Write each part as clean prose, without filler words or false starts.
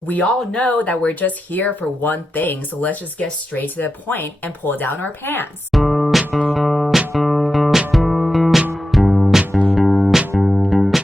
We all know that we're just here for one thing, so let's just get straight to the point and pull down our pants.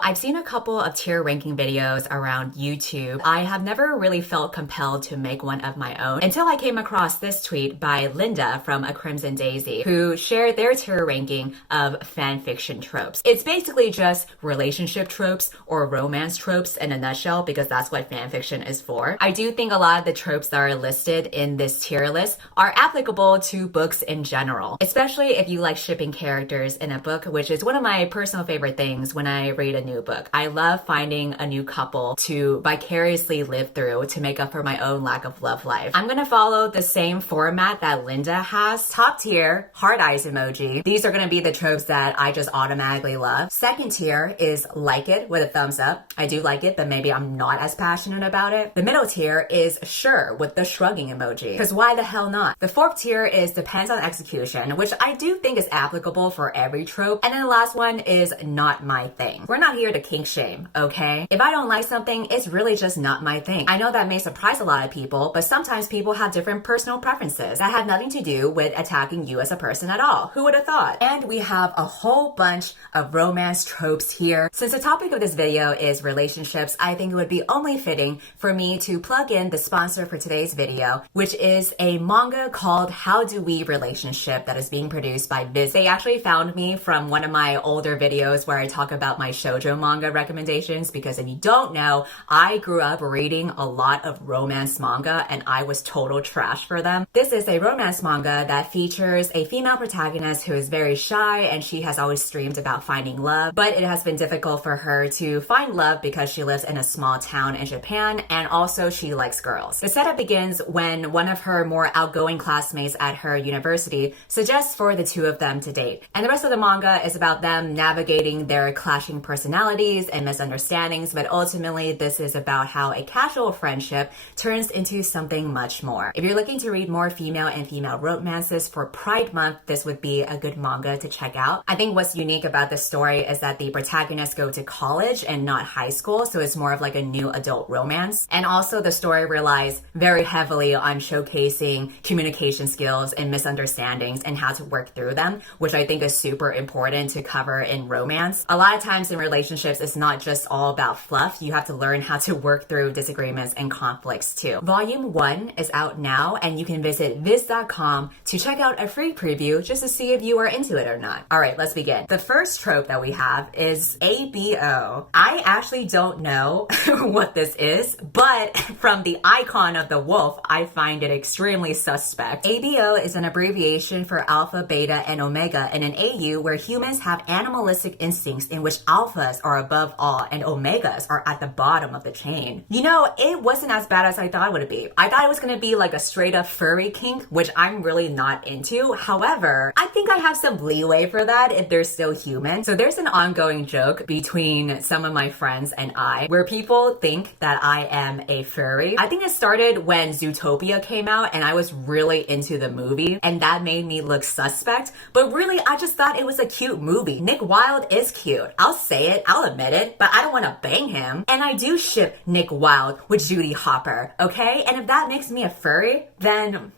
I've seen a couple of tier ranking videos around YouTube. I have never really felt compelled to make one of my own until I came across this tweet by Linda from A Crimson Daisy, who shared their tier ranking of fanfiction tropes. It's basically just relationship tropes or romance tropes in a nutshell, because that's what fanfiction is for. I do think a lot of the tropes that are listed in this tier list are applicable to books in general, especially if you like shipping characters in a book, which is one of my personal favorite things when I read a new book. I love finding a new couple to vicariously live through to make up for my own lack of love life. I'm gonna follow the same format that Linda has. Top tier, heart eyes emoji. These are gonna be the tropes that I just automatically love. Second tier is like it with a thumbs up. I do like it, but maybe I'm not as passionate about it. The middle tier is sure with the shrugging emoji, because why the hell not? The fourth tier is depends on execution, which I do think is applicable for every trope. And then the last one is not my thing. We're not here to kink shame, okay? If I don't like something, it's really just not my thing. I know that may surprise a lot of people, but sometimes people have different personal preferences that have nothing to do with attacking you as a person at all. Who would have thought? And we have a whole bunch of romance tropes here. Since the topic of this video is relationships, I think it would be only fitting for me to plug in the sponsor for today's video, which is a manga called How Do We Relationship that is being produced by MISC. They actually found me from one of my older videos where I talk about my shoujo manga recommendations, because if you don't know, I grew up reading a lot of romance manga and I was total trash for them. This is a romance manga that features a female protagonist who is very shy and she has always dreamed about finding love, but it has been difficult for her to find love because she lives in a small town in Japan and also she likes girls. The setup begins when one of her more outgoing classmates at her university suggests for the two of them to date. And the rest of the manga is about them navigating their clashing personalities and misunderstandings, but ultimately this is about how a casual friendship turns into something much more. If you're looking to read more female and female romances for Pride Month, this would be a good manga to check out. I think what's unique about this story is that the protagonists go to college and not high school, so it's more of like a new adult romance. And also the story relies very heavily on showcasing communication skills and misunderstandings and how to work through them, which I think is super important to cover in romance. A lot of times in relationships, it's not just all about fluff. You have to learn how to work through disagreements and conflicts too. Volume 1 is out now and you can visit viz.com to check out a free preview just to see if you are into it or not. All right, let's begin. The first trope that we have is ABO. I actually don't know what this is, but from the icon of the wolf, I find it extremely suspect. ABO is an abbreviation for alpha, beta, and omega in an AU where humans have animalistic instincts in which alphas are above all and omegas are at the bottom of the chain. You know, it wasn't as bad as I thought it would be. I thought it was gonna be like a straight up furry kink, which I'm really not into. However, I think I have some leeway for that if they're still human. So there's an ongoing joke between some of my friends and I where people think that I am a furry. I think it started when Zootopia came out and I was really into the movie and that made me look suspect, but really I just thought it was a cute movie. Nick Wilde is cute. I'll say it, I'll admit it, but I don't want to bang him. And I do ship Nick Wilde with Judy Hopper, okay? And if that makes me a furry, then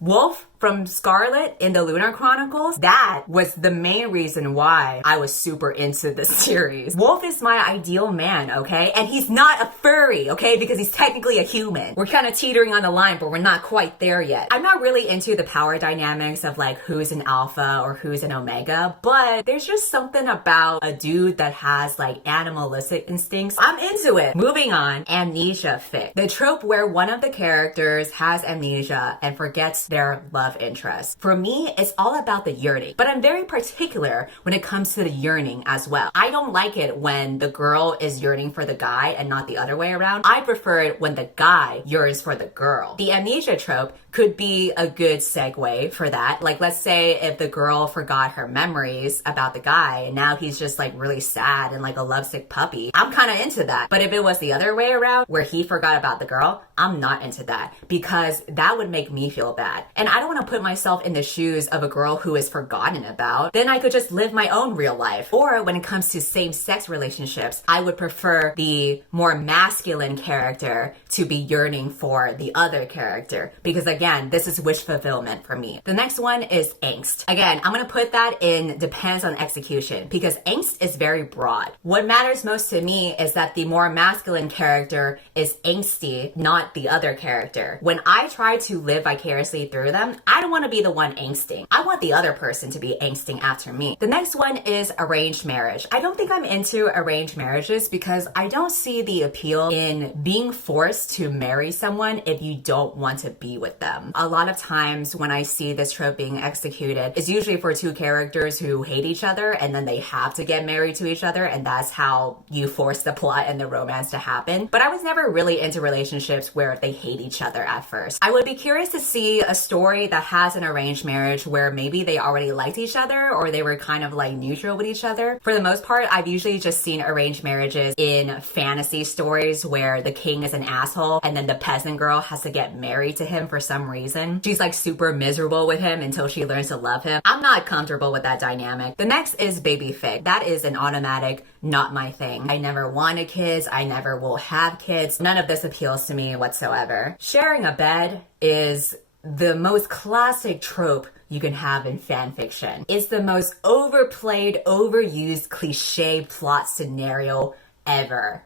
Wolf from Scarlet in the Lunar Chronicles, that was the main reason why I was super into this series. Wolf is my ideal man, okay? And he's not a furry, okay? Because he's technically a human. We're kind of teetering on the line, but we're not quite there yet. I'm not really into the power dynamics of like who's an alpha or who's an omega, but there's just something about a dude that has like animalistic instincts. I'm into it. Moving on, amnesia fic. The trope where one of the characters has amnesia and forgets their love interest. For me, it's all about the yearning, but I'm very particular when it comes to the yearning as well. I don't like it when the girl is yearning for the guy and not the other way around. I prefer it when the guy yearns for the girl. The amnesia trope could be a good segue for that. Like, let's say if the girl forgot her memories about the guy and now he's just like really sad and like a lovesick puppy. I'm kind of into that. But if it was the other way around where he forgot about the girl, I'm not into that because that would make me feel bad. And I don't want want to put myself in the shoes of a girl who is forgotten about, then I could just live my own real life. Or when it comes to same-sex relationships, I would prefer the more masculine character to be yearning for the other character. Because again, this is wish fulfillment for me. The next one is angst. Again, I'm going to put that in depends on execution because angst is very broad. What matters most to me is that the more masculine character is angsty, not the other character. When I try to live vicariously through them, I don't want to be the one angsting. I want the other person to be angsting after me. The next one is arranged marriage. I don't think I'm into arranged marriages because I don't see the appeal in being forced to marry someone if you don't want to be with them. A lot of times when I see this trope being executed, it's usually for two characters who hate each other and then they have to get married to each other, and that's how you force the plot and the romance to happen. But I was never really into relationships where they hate each other at first. I would be curious to see a story that has an arranged marriage where maybe they already liked each other or they were kind of like neutral with each other. For the most part, I've usually just seen arranged marriages in fantasy stories where the king is an asshole and then the peasant girl has to get married to him for some reason. She's like super miserable with him until she learns to love him. I'm not comfortable with that dynamic. The next is baby fic. That is an automatic not my thing. I never wanted kids. I never will have kids. None of this appeals to me whatsoever. Sharing a bed is the most classic trope you can have in fan fiction. It's the most overplayed, overused, cliche plot scenario ever.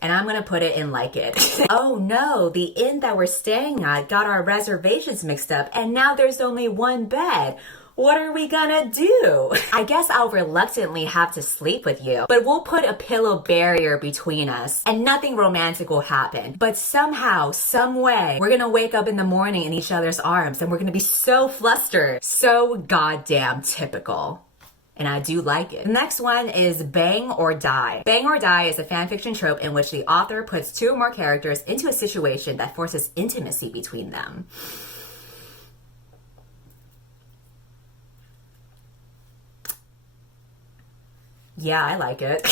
And I'm gonna put it in like it. Oh no, the inn that we're staying at got our reservations mixed up and now there's only one bed. What are we gonna do? I guess I'll reluctantly have to sleep with you, but we'll put a pillow barrier between us and nothing romantic will happen. But somehow, some way, we're gonna wake up in the morning in each other's arms and we're gonna be so flustered. So goddamn typical. And I do like it. The next one is bang or die. Bang or die is a fanfiction trope in which the author puts two or more characters into a situation that forces intimacy between them. Yeah, I like it.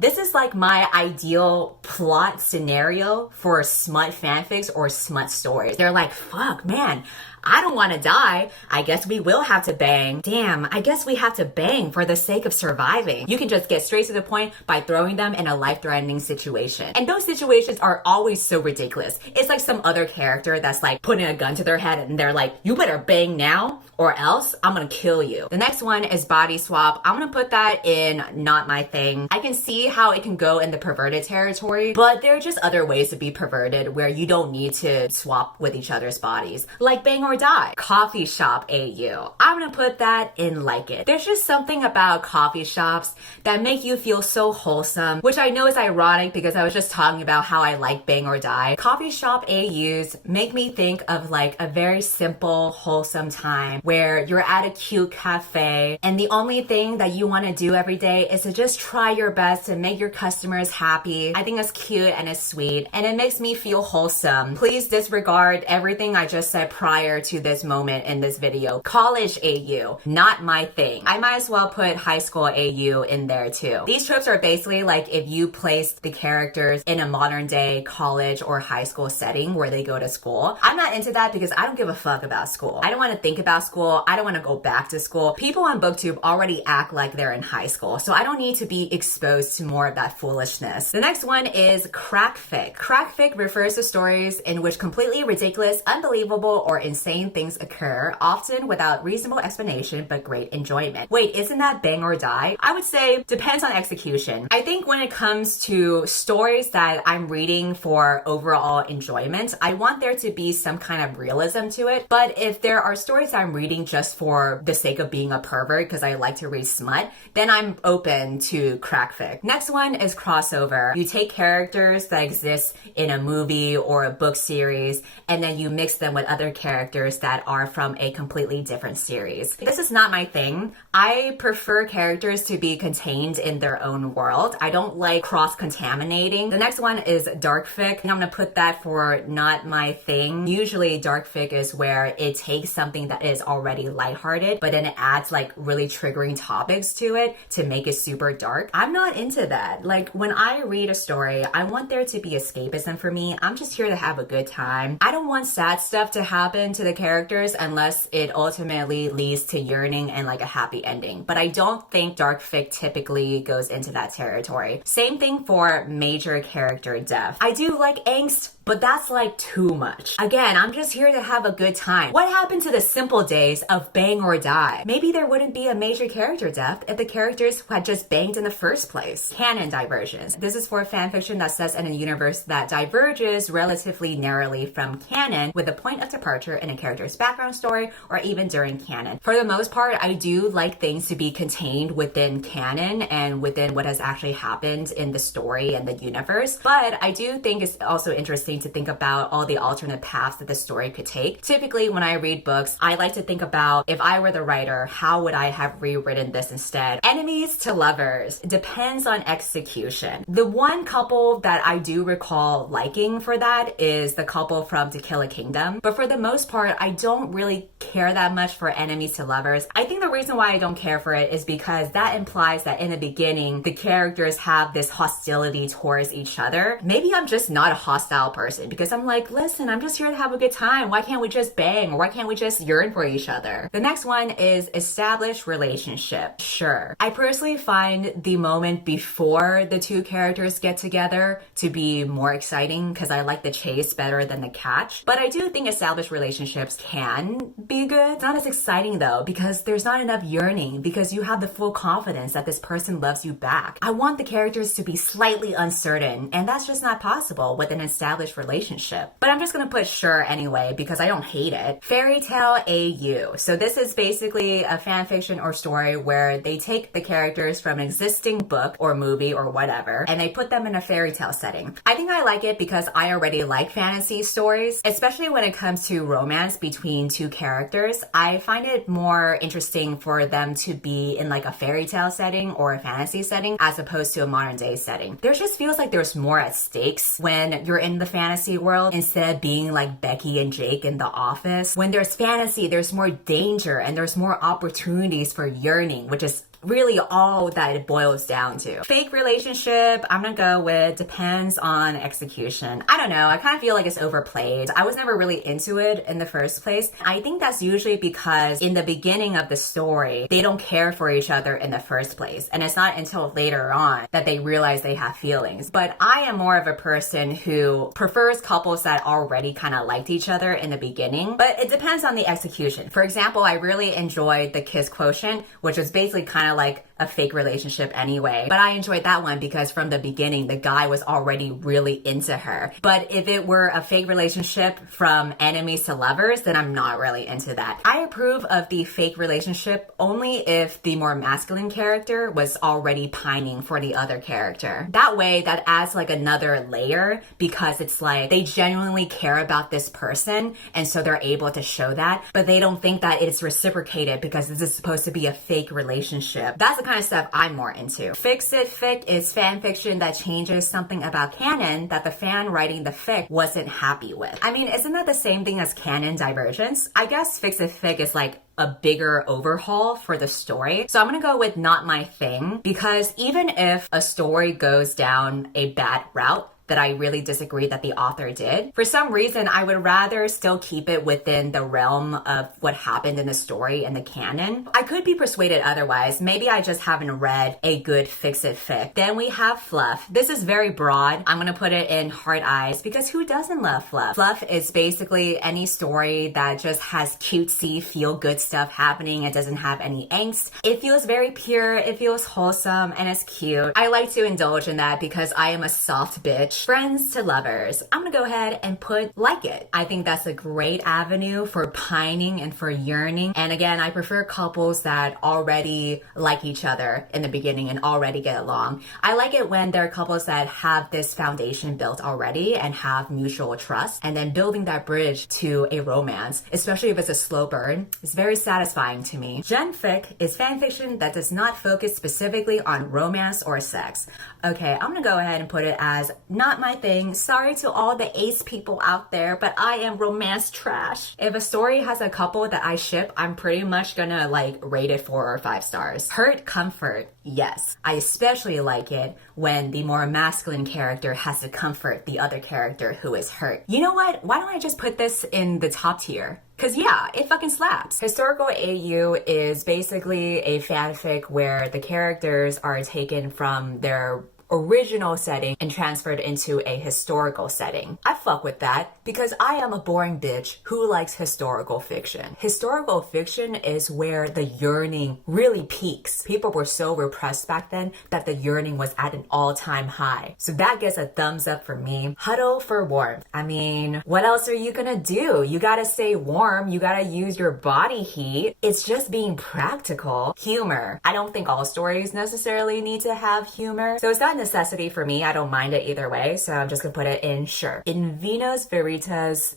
This is like my ideal plot scenario for smut fanfics or smut stories. They're like, fuck, man, I don't want to die. I guess we will have to bang. Damn, I guess we have to bang for the sake of surviving. You can just get straight to the point by throwing them in a life-threatening situation. And those situations are always so ridiculous. It's like some other character that's like putting a gun to their head and they're like, you better bang now or else I'm gonna kill you. The next one is body swap. I'm gonna put that in not my thing. I can see how it can go in the perverted territory, but there are just other ways to be perverted where you don't need to swap with each other's bodies. Like bang or die. Coffee shop AU. I'm gonna put that in like it. There's just something about coffee shops that make you feel so wholesome, which I know is ironic because I was just talking about how I like bang or die. Coffee shop AUs make me think of like a very simple, wholesome time where you're at a cute cafe and the only thing that you want to do every day is to just try your best to make your customers happy. I think it's cute and it's sweet and it makes me feel wholesome. Please disregard everything I just said prior to this moment in this video. College AU, not my thing. I might as well put high school AU in there too. These tropes are basically like if you place the characters in a modern day college or high school setting where they go to school. I'm not into that because I don't give a fuck about school. I don't want to think about school. I don't want to go back to school. People on BookTube already act like they're in high school, so I don't need to be exposed to more of that foolishness. The next one is crackfic. Crackfic refers to stories in which completely ridiculous, unbelievable, or insane things occur, often without reasonable explanation but great enjoyment. Wait, isn't that bang or die? I would say depends on execution. I think when it comes to stories that I'm reading for overall enjoyment, I want there to be some kind of realism to it. But if there are stories I'm reading just for the sake of being a pervert because I like to read smut, then I'm open to crackfic. Next one is crossover. You take characters that exist in a movie or a book series and then you mix them with other characters that are from a completely different series. This is not my thing. I prefer characters to be contained in their own world. I don't like cross-contaminating. The next one is darkfic. I'm gonna put that for not my thing. Usually darkfic is where it takes something that is already lighthearted, but then it adds like really triggering topics to it to make it super dark. I'm not into that. Like when I read a story, I want there to be escapism for me. I'm just here to have a good time. I don't want sad stuff to happen to the characters unless it ultimately leads to yearning and like a happy ending. But I don't think darkfic typically goes into that territory. Same thing for major character death. I do like angst, but that's like too much. Again, I'm just here to have a good time. What happened to the simple days of bang or die? Maybe there wouldn't be a major character death if the characters had just banged in the first place. Canon diversions. This is for fanfiction that says in a universe that diverges relatively narrowly from canon with a point of departure in a character's background story or even during canon. For the most part, I do like things to be contained within canon and within what has actually happened in the story and the universe. But I do think it's also interesting to think about all the alternate paths that the story could take. Typically, when I read books, I like to think about, if I were the writer, how would I have rewritten this instead? Enemies to lovers. Depends on execution. The one couple that I do recall liking for that is the couple from To Kill a Kingdom. But for the most part, I don't really care that much for enemies to lovers. I think the reason why I don't care for it is because that implies that in the beginning, the characters have this hostility towards each other. Maybe I'm just not a hostile person because I'm like, listen, I'm just here to have a good time. Why can't we just bang? Or why can't we just yearn for each other? The next one is established relationship. Sure. I personally find the moment before the two characters get together to be more exciting because I like the chase better than the catch. But I do think established relationships can be good. It's not as exciting though because there's not enough yearning because you have the full confidence that this person loves you back. I want the characters to be slightly uncertain and that's just not possible with an established relationship. But I'm just gonna put sure anyway because I don't hate it. Fairy tale AU. So this is basically a fan fiction or story where they take the characters from an existing book or movie or whatever and they put them in a fairy tale setting. I think I like it because I already like fantasy stories, especially when it comes to romance between two characters. I find it more interesting for them to be in like a fairy tale setting or a fantasy setting as opposed to a modern day setting. There just feels like there's more at stakes when you're in the fantasy world instead of being like Becky and Jake in The Office. When there's fantasy, there's more danger and there's more opportunities for yearning, which is really all that it boils down to. Fake relationship, I'm gonna go with depends on execution. I don't know, I kind of feel like it's overplayed. I was never really into it in the first place. I think that's usually because in the beginning of the story, they don't care for each other in the first place. And it's not until later on that they realize they have feelings. But I am more of a person who prefers couples that already kind of liked each other in the beginning. But it depends on the execution. For example, I really enjoyed The Kiss Quotient, which was basically kind of like a fake relationship anyway. But I enjoyed that one because from the beginning, the guy was already really into her. But if it were a fake relationship from enemies to lovers, then I'm not really into that. I approve of the fake relationship only if the more masculine character was already pining for the other character. That way, that adds like another layer because it's like they genuinely care about this person and so they're able to show that, but they don't think that it's reciprocated because this is supposed to be a fake relationship. That's the kind of stuff I'm more into. Fix-it fic is fan fiction that changes something about canon that the fan writing the fic wasn't happy with. I mean, isn't that the same thing as canon divergence? I guess fix-it fic is like a bigger overhaul for the story. So I'm gonna go with not my thing because even if a story goes down a bad route, that I really disagree that the author did. For some reason, I would rather still keep it within the realm of what happened in the story and the canon. I could be persuaded otherwise. Maybe I just haven't read a good fix-it fic. Then we have fluff. This is very broad. I'm gonna put it in heart eyes because who doesn't love fluff? Fluff is basically any story that just has cutesy, feel-good stuff happening. It doesn't have any angst. It feels very pure. It feels wholesome and it's cute. I like to indulge in that because I am a soft bitch. Friends to lovers. I'm gonna go ahead and put like it. I think that's a great avenue for pining and for yearning. And again, I prefer couples that already like each other in the beginning and already get along. I like it when there are couples that have this foundation built already and have mutual trust, and then building that bridge to a romance, especially if it's a slow burn, is very satisfying to me. Genfic is fan fiction that does not focus specifically on romance or sex. Okay, I'm gonna go ahead and put it as not my thing. Sorry to all the ace people out there, but I am romance trash. If a story has a couple that I ship, I'm pretty much gonna like rate it 4 or 5 stars. Hurt comfort. Yes, I especially like it when the more masculine character has to comfort the other character who is hurt. You know what? Why don't I just put this in the top tier? Cause yeah, it fucking slaps. Historical AU is basically a fanfic where the characters are taken from their original setting and transferred into a historical setting. I fuck with that because I am a boring bitch who likes historical fiction. Historical fiction is where the yearning really peaks. People were so repressed back then that the yearning was at an all-time high. So that gets a thumbs up for me. Huddle for warmth. I mean, what else are you gonna do? You gotta stay warm. You gotta use your body heat. It's just being practical. Humor. I don't think all stories necessarily need to have humor. So it's not necessity for me. I don't mind it either way, so I'm just gonna put it in sure. In Venus Veritas,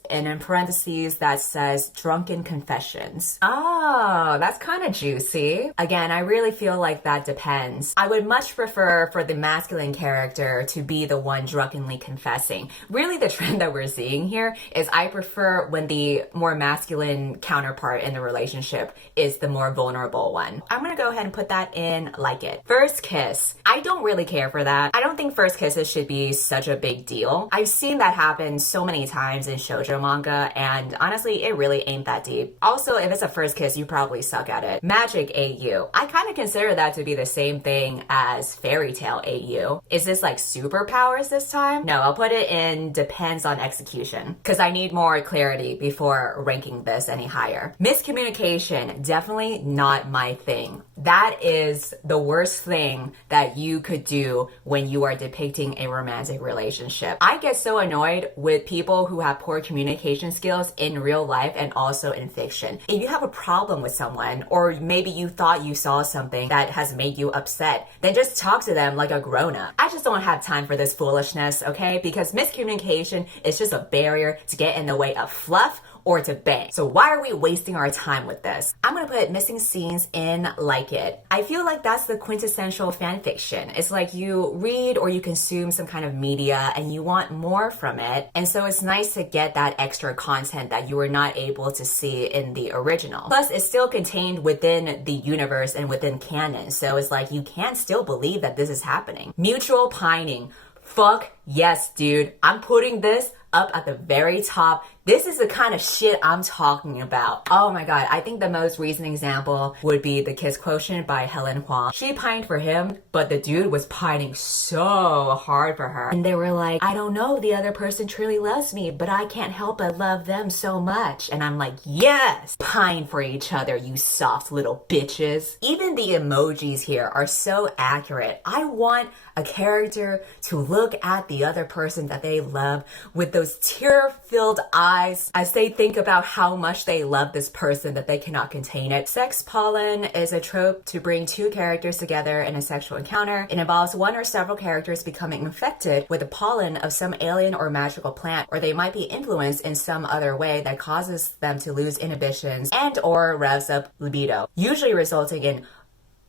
and in parentheses that says drunken confessions. Oh, that's kind of juicy. Again, I really feel like that depends. I would much prefer for the masculine character to be the one drunkenly confessing. Really, the trend that we're seeing here is I prefer when the more masculine counterpart in the relationship is the more vulnerable one. I'm gonna go ahead and put that in like it. First kiss. I don't really care for that. I don't think first kisses should be such a big deal. I've seen that happen so many times in shoujo manga, and honestly, it really ain't that deep. Also, if it's a first kiss, you probably suck at it. Magic AU. I kind of consider that to be the same thing as fairy tale AU. Is this like superpowers this time? No, I'll put it in depends on execution, because I need more clarity before ranking this any higher. Miscommunication, definitely not my thing. That is the worst thing that you could do when you are depicting a romantic relationship. I get so annoyed with people who have poor communication skills in real life and also in fiction. If you have a problem with someone, or maybe you thought you saw something that has made you upset, then just talk to them like a grown-up. I just don't have time for this foolishness, okay? Because miscommunication is just a barrier to get in the way of fluff or to bang. So why are we wasting our time with this? I'm gonna put missing scenes in like it. I feel like that's the quintessential fan fiction. It's like you read or you consume some kind of media and you want more from it. And so it's nice to get that extra content that you were not able to see in the original. Plus, it's still contained within the universe and within canon. So it's like you can still believe that this is happening. Mutual pining. Fuck yes, dude. I'm putting this up at the very top. This is the kind of shit I'm talking about. Oh my god, I think the most recent example would be The Kiss Quotient by Helen Huang. She pined for him, but the dude was pining so hard for her. And they were like, I don't know, the other person truly loves me, but I can't help but love them so much. And I'm like, yes! Pine for each other, you soft little bitches. Even the emojis here are so accurate. I want a character to look at the other person that they love with those tear-filled eyes as they think about how much they love this person that they cannot contain it. Sex pollen is a trope to bring two characters together in a sexual encounter. It involves one or several characters becoming infected with the pollen of some alien or magical plant, or they might be influenced in some other way that causes them to lose inhibitions and or revs up libido, usually resulting in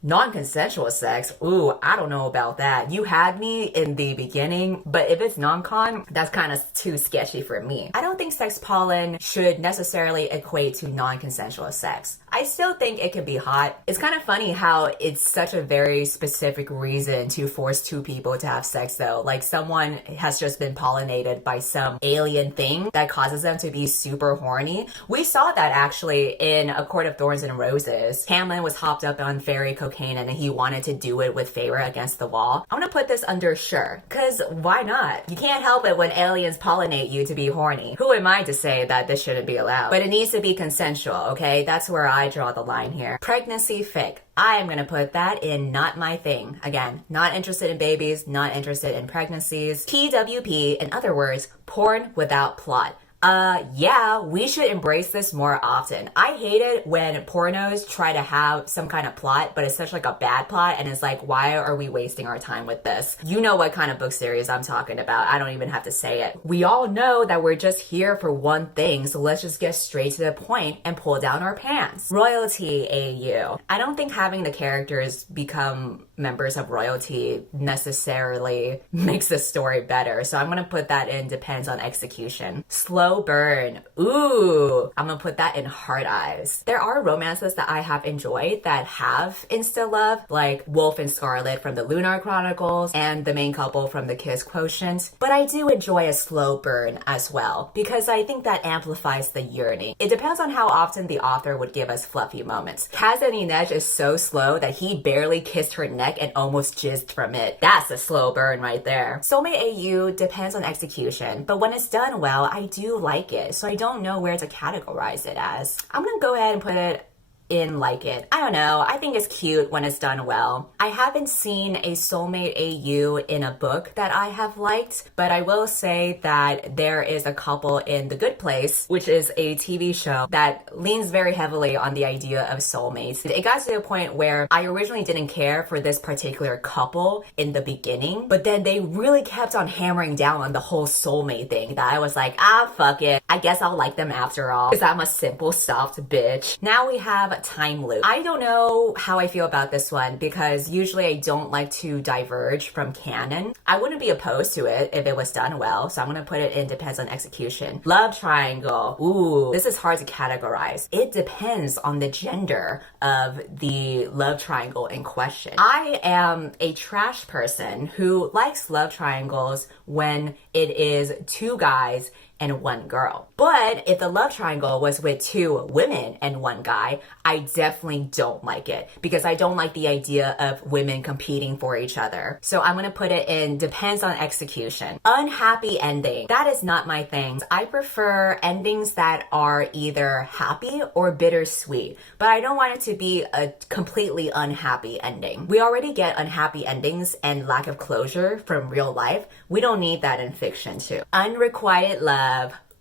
non-consensual sex. Ooh, I don't know about that. You had me in the beginning, but if it's non-con, that's kind of too sketchy for me. I don't think sex pollen should necessarily equate to non-consensual sex. I still think it could be hot. It's kind of funny how it's such a very specific reason to force two people to have sex though. Like someone has just been pollinated by some alien thing that causes them to be super horny. We saw that actually in A Court of Thorns and Roses. Hamlin was hopped up on fairy cocaine and he wanted to do it with Feyre against the wall. I'm gonna put this under sure, cause why not? You can't help it when aliens pollinate you to be horny. Who am I to say that this shouldn't be allowed? But it needs to be consensual, okay? That's where I draw the line here. Pregnancy fic. I am gonna put that in not my thing. Again, not interested in babies, not interested in pregnancies. PWP, in other words, porn without plot. Yeah, we should embrace this more often. I hate it when pornos try to have some kind of plot, but it's such like a bad plot, and it's like, why are we wasting our time with this? You know what kind of book series I'm talking about. I don't even have to say it. We all know that we're just here for one thing, so let's just get straight to the point and pull down our pants. Royalty AU. I don't think having the characters become members of royalty necessarily makes the story better, so I'm gonna put that in depends on execution. Slow slow burn. Ooh, I'm gonna put that in heart eyes. There are romances that I have enjoyed that have insta love, like Wolf and Scarlet from the Lunar Chronicles and the main couple from the Kiss Quotient. But I do enjoy a slow burn as well, because I think that amplifies the yearning. It depends on how often the author would give us fluffy moments. Kaz and Inej is so slow that he barely kissed her neck and almost jizzed from it. That's a slow burn right there. Soulmate AU depends on execution, but when it's done well, I do like it, so I don't know where to categorize it as. I'm gonna go ahead and put it in like it. I don't know. I think it's cute when it's done well. I haven't seen a Soulmate AU in a book that I have liked, but I will say that there is a couple in The Good Place, which is a TV show that leans very heavily on the idea of soulmates. It got to the point where I originally didn't care for this particular couple in the beginning, but then they really kept on hammering down on the whole soulmate thing that I was like, ah, fuck it. I guess I'll like them after all, because I'm a simple, soft bitch. Now we have time loop. I don't know how I feel about this one, because usually I don't like to diverge from canon. I wouldn't be opposed to it if it was done well, so I'm gonna put it in depends on execution. Love triangle. Ooh, this is hard to categorize. It depends on the gender of the love triangle in question. I am a trash person who likes love triangles when it is two guys and one girl. But if the love triangle was with two women and one guy, I definitely don't like it, because I don't like the idea of women competing for each other. So I'm gonna put it in depends on execution. Unhappy ending. That is not my thing. I prefer endings that are either happy or bittersweet, but I don't want it to be a completely unhappy ending. We already get unhappy endings and lack of closure from real life. We don't need that in fiction too. Unrequited love.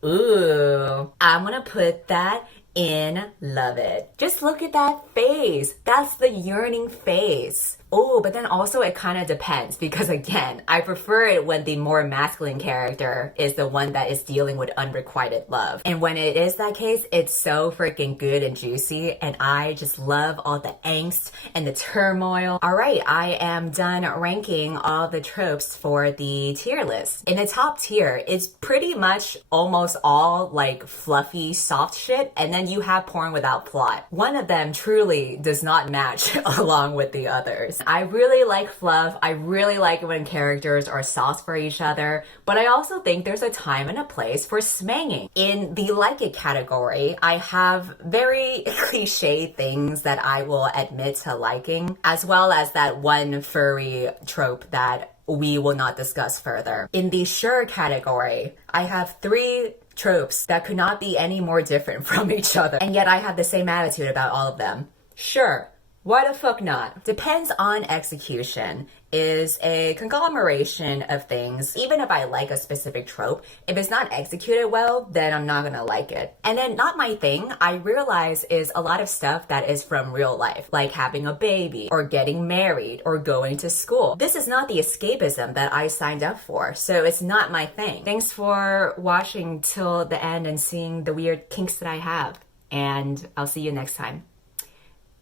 Ooh, I'm gonna put that in love it. Just look at that face. That's the yearning face. Oh, but then also it kind of depends, because again, I prefer it when the more masculine character is the one that is dealing with unrequited love. And when it is that case, it's so freaking good and juicy, and I just love all the angst and the turmoil. All right, I am done ranking all the tropes for the tier list. In the top tier, it's pretty much almost all like fluffy, soft shit, and then you have porn without plot. One of them truly does not match along with the others. I really like fluff. I really like when characters are soft for each other, but I also think there's a time and a place for smanging. In the like it category, I have very cliche things that I will admit to liking, as well as that one furry trope that we will not discuss further. In the sure category, I have 3 tropes that could not be any more different from each other, and yet I have the same attitude about all of them. Sure. Why the fuck not? Depends on execution is a conglomeration of things. Even if I like a specific trope, if it's not executed well, then I'm not gonna like it. And then not my thing, I realize, is a lot of stuff that is from real life, like having a baby or getting married or going to school. This is not the escapism that I signed up for, so it's not my thing. Thanks for watching till the end and seeing the weird kinks that I have, and I'll see you next time.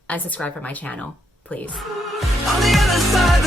Unsubscribe from my channel, please. On the other side